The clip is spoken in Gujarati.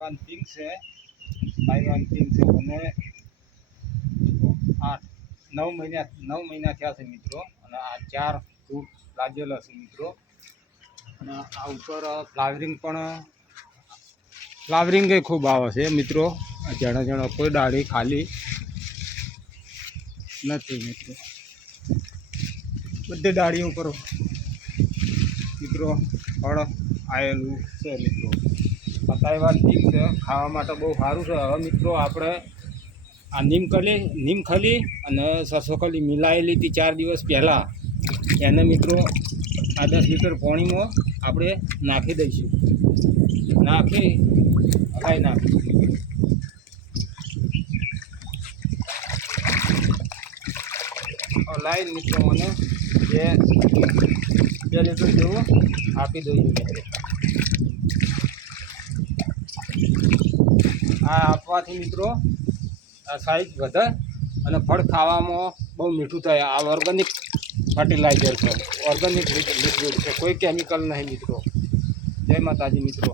પિંક છે, તાઇવાન પિંક છે અને 8-9 મહિના થયા છે મિત્રો. અને આ 4 ફ્રૂટ લાગેલા છે મિત્રો. અને આ ઉપર ફ્લાવરિંગ ખૂબ આવે છે મિત્રો. જણા કોઈ ડાળી ખાલી નથી મિત્રો. બધી ડાળીઓ ઉપર મિત્રો ફળ આવેલું છે મિત્રો. આ તાઇવાન પિંક છે, ખાવા માટે બહુ સારું છે. હવે મિત્રો આપણે આ નીમખલી અને સરસોખલી મિલાયેલી હતી 4 દિવસ પહેલાં, એને મિત્રો આ 10 લીટર પાણીમાં આપણે નાખી દઈશું. નાખી ખાઈ નાખીશું. લાઈન મિત્રો મને 2 લીટર જેવું આપી દઈશું મિત્રો. આ આપવાથી મિત્રો આ સાઈઝ વધે અને ફળ ખાવામાં બહુ મીઠું થાય. આ ઓર્ગેનિક ફર્ટિલાઇઝર છે, ઓર્ગેનિક લિક્વિડ છે, કોઈ કેમિકલ નહીં મિત્રો. જય માતાજી મિત્રો.